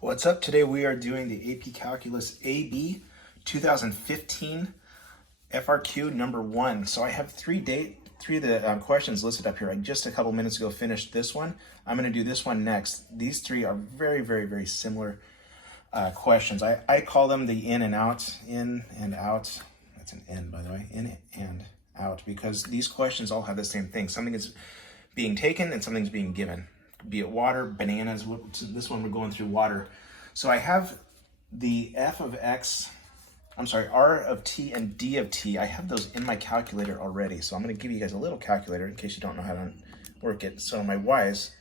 What's up? Today we are doing the AP Calculus AB 2015 FRQ number 1. So I have three of the questions listed up here. I just a couple minutes ago finished this one. I'm going to do this one next. These three are very similar questions. I call them the in and out, That's an N, by the way, in and out, because these questions all have the same thing. Something is being taken and something's being given. Be it water, bananas. This one we're going through water. So I have the R of t and D of t. I have those in my calculator already. So I'm going to give you guys a little calculator in case you don't know how to work it. So my y's,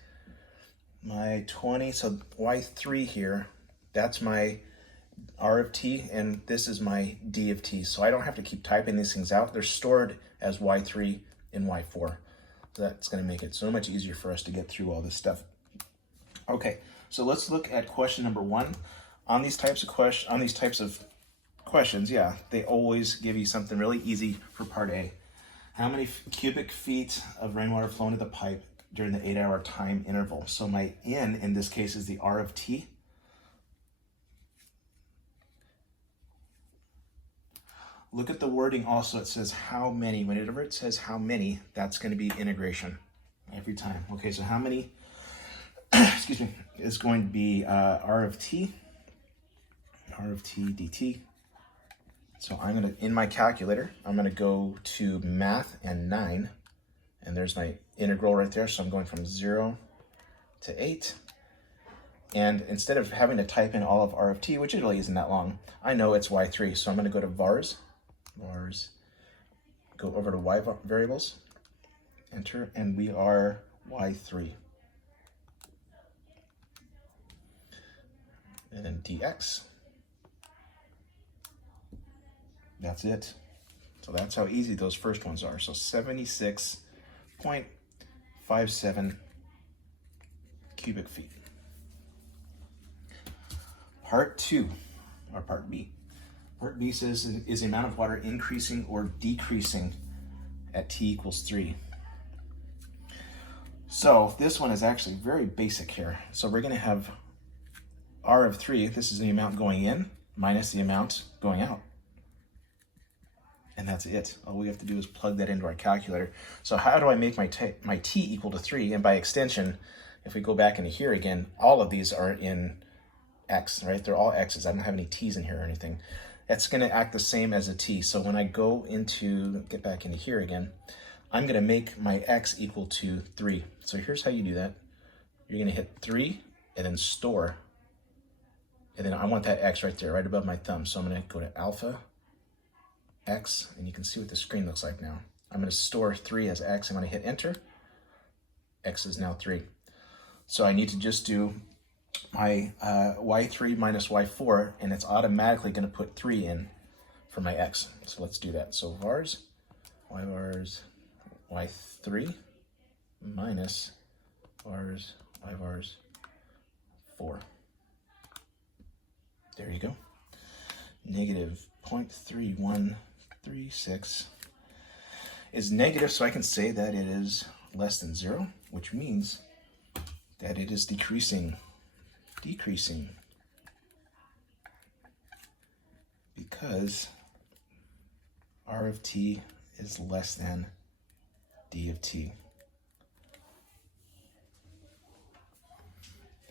my 20, so y3 here, that's my R of t, and this is my D of t. So I don't have to keep typing these things out. They're stored as y3 and y4. So that's going to make it so much easier for us to get through all this stuff. Okay, so let's look at question number 1. On these types of questions, yeah, they always give you something really easy for part A. How many cubic feet of rainwater flow into the pipe during the 8-hour time interval? So my N in this case is the R of t. Look at the wording also. It says how many. Whenever it says how many, that's going to be integration every time. Okay, so how many, excuse me, is going to be R of t dt. So I'm going to, in my calculator, I'm going to go to math and 9. And there's my integral right there. So I'm going from 0 to 8. And instead of having to type in all of R of t, which it really isn't that long, I know it's y3. So I'm going to go to vars, go over to y variables, enter, and we are y3. And then dx. That's it. So that's how easy those first ones are. So 76.57 cubic feet. Part 2, or part B. Part B says, is the amount of water increasing or decreasing at t equals 3? So this one is actually very basic here. So we're going to have R of 3, this is the amount going in, minus the amount going out. And that's it. All we have to do is plug that into our calculator. So how do I make my t equal to 3? And by extension, if we go back into here again, all of these are in x, right? They're all x's. I don't have any t's in here or anything. That's going to act the same as a t. So when I go into, get back into here again, I'm going to make my x equal to 3. So here's how you do that. You're going to hit 3 and then store. And then I want that x right there, right above my thumb. So I'm going to go to alpha x, and you can see what the screen looks like now. I'm going to store 3 as x. I'm going to hit enter. X is now 3. So I need to just do my y3 minus y4, and it's automatically going to put 3 in for my x. So let's do that. So vars y3 minus vars y 4. There you go. Negative 0.3136 is negative, so I can say that it is less than 0, which means that it is decreasing, because R of t is less than D of t.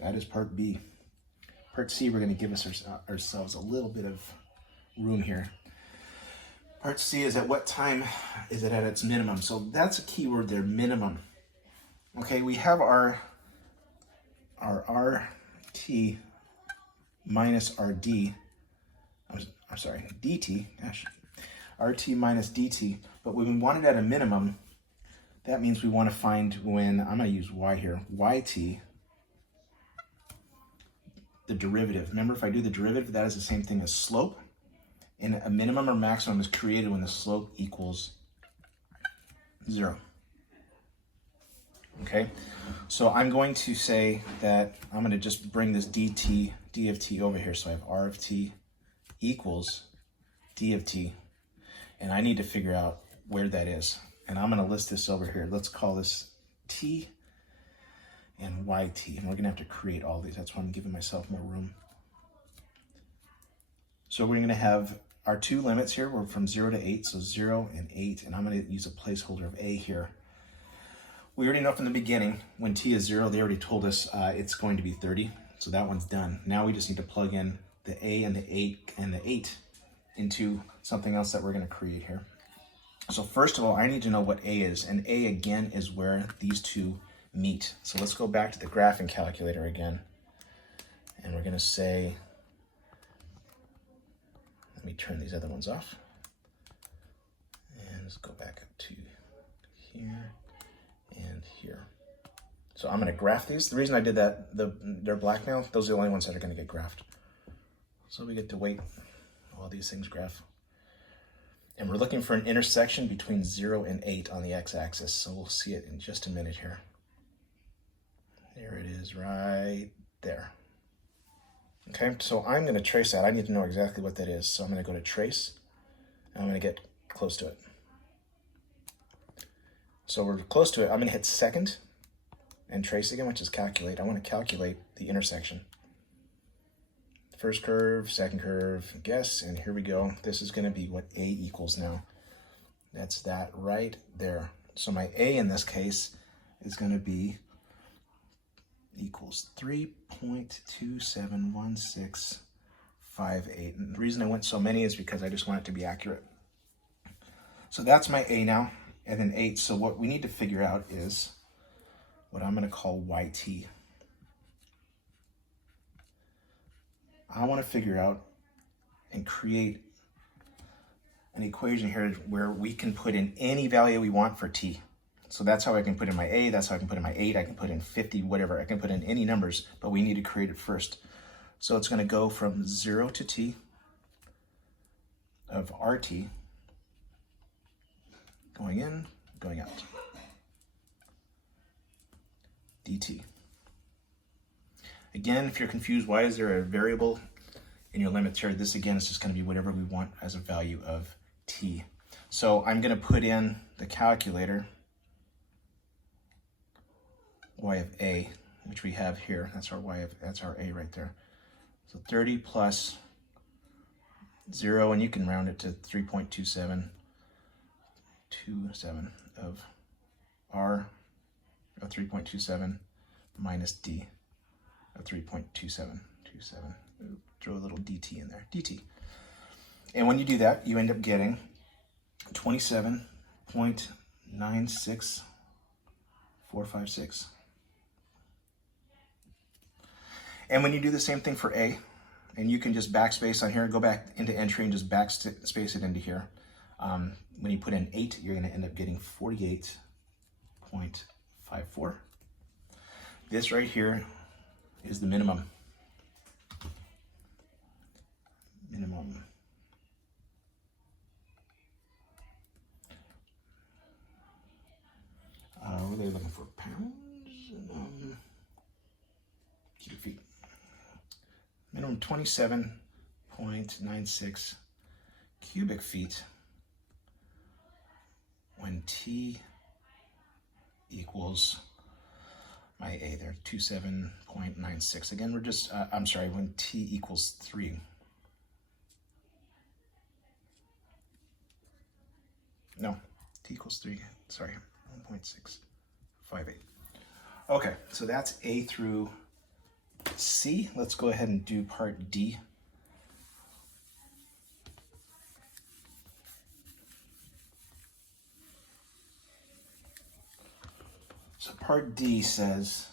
That is part B. Part C, we're going to give ourselves a little bit of room here. Part C is at what time is it at its minimum? So that's a key word there, minimum. Okay, we have our RT minus RD, I'm sorry, DT, gosh, RT minus DT, but when we want it at a minimum, that means we want to find when, I'm going to use Y here, YT, the derivative. Remember, if I do the derivative, that is the same thing as slope, and a minimum or maximum is created when the slope equals 0. Okay, so I'm going to say that I'm going to just bring this D of t over here. So I have R of t equals D of t, and I need to figure out where that is. And I'm going to list this over here. Let's call this t and yt. And we're going to have to create all these. That's why I'm giving myself more room. So we're going to have our two limits here. We're from 0 to 8, so 0 and 8. And I'm going to use a placeholder of a here. We already know from the beginning, when t is 0, they already told us it's going to be 30. So that one's done. Now we just need to plug in the a and the 8 into something else that we're going to create here. So first of all, I need to know what a is. And a, again, is where these two meet. So let's go back to the graphing calculator again. And we're going to say, let me turn these other ones off. And let's go back up to here and here. So I'm going to graph these. The reason I did that, they're black now. Those are the only ones that are going to get graphed. So we get to wait while these things graph. And we're looking for an intersection between 0 and 8 on the x-axis. So we'll see it in just a minute here. There it is right there. Okay, so I'm going to trace that. I need to know exactly what that is. So I'm going to go to trace, and I'm going to get close to it. So we're close to it. I'm going to hit second and trace again, which is calculate. I want to calculate the intersection. First curve, second curve, guess, and here we go. This is going to be what a equals now. That's that right there. So my a in this case is going to be equals 3.271658. And the reason I went so many is because I just want it to be accurate. So that's my a now, and then 8. So what we need to figure out is what I'm going to call yt. I want to figure out and create an equation here where we can put in any value we want for t. So that's how I can put in my a, that's how I can put in my 8, I can put in 50, whatever. I can put in any numbers, but we need to create it first. So it's going to go from 0 to t of rt, going in, going out, dt. Again, if you're confused, why is there a variable in your limits here? This again is just going to be whatever we want as a value of t. So I'm going to put in the calculator y of a, which we have here. That's our that's our a right there. So 30 plus 0, and you can round it to 3.2727 of r of 3.27 minus d of 3.2727. Throw a little dt in there, dt. And when you do that, you end up getting 27.96456. And when you do the same thing for a, and you can just backspace on here, go back into entry and just backspace it into here. When you put in 8, you're going to end up getting 48.54. This right here is the minimum. What are they looking for? Pounds? Cubic feet. Minimum 27.96 cubic feet when t equals my a there, 27.96. Again, we're just, I'm sorry, when t equals 3. No, t equals 3, sorry, 1.658. Okay, so that's A through C. Let's go ahead and do part D. So part D says,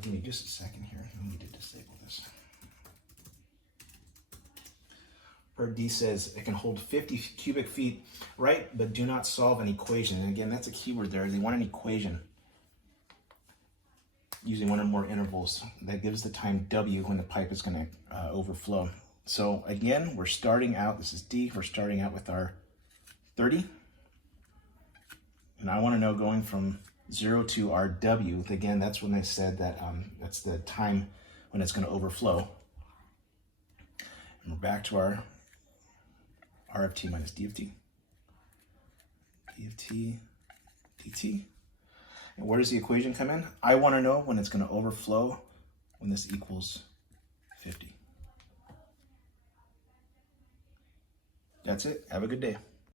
give me just a second here, I need to disable this. Part D says it can hold 50 cubic feet, right, but do not solve an equation. And again, that's a keyword there. They want an equation using one or more intervals that gives the time W when the pipe is going to overflow. So again, we're starting out, this is D, we're starting out with our 30. And I want to know going from 0 to our W, again, that's when they said that that's the time when it's going to overflow. And we're back to our R of t minus d of t. D of t, dt. And where does the equation come in? I want to know when it's going to overflow when this equals 50. That's it. Have a good day.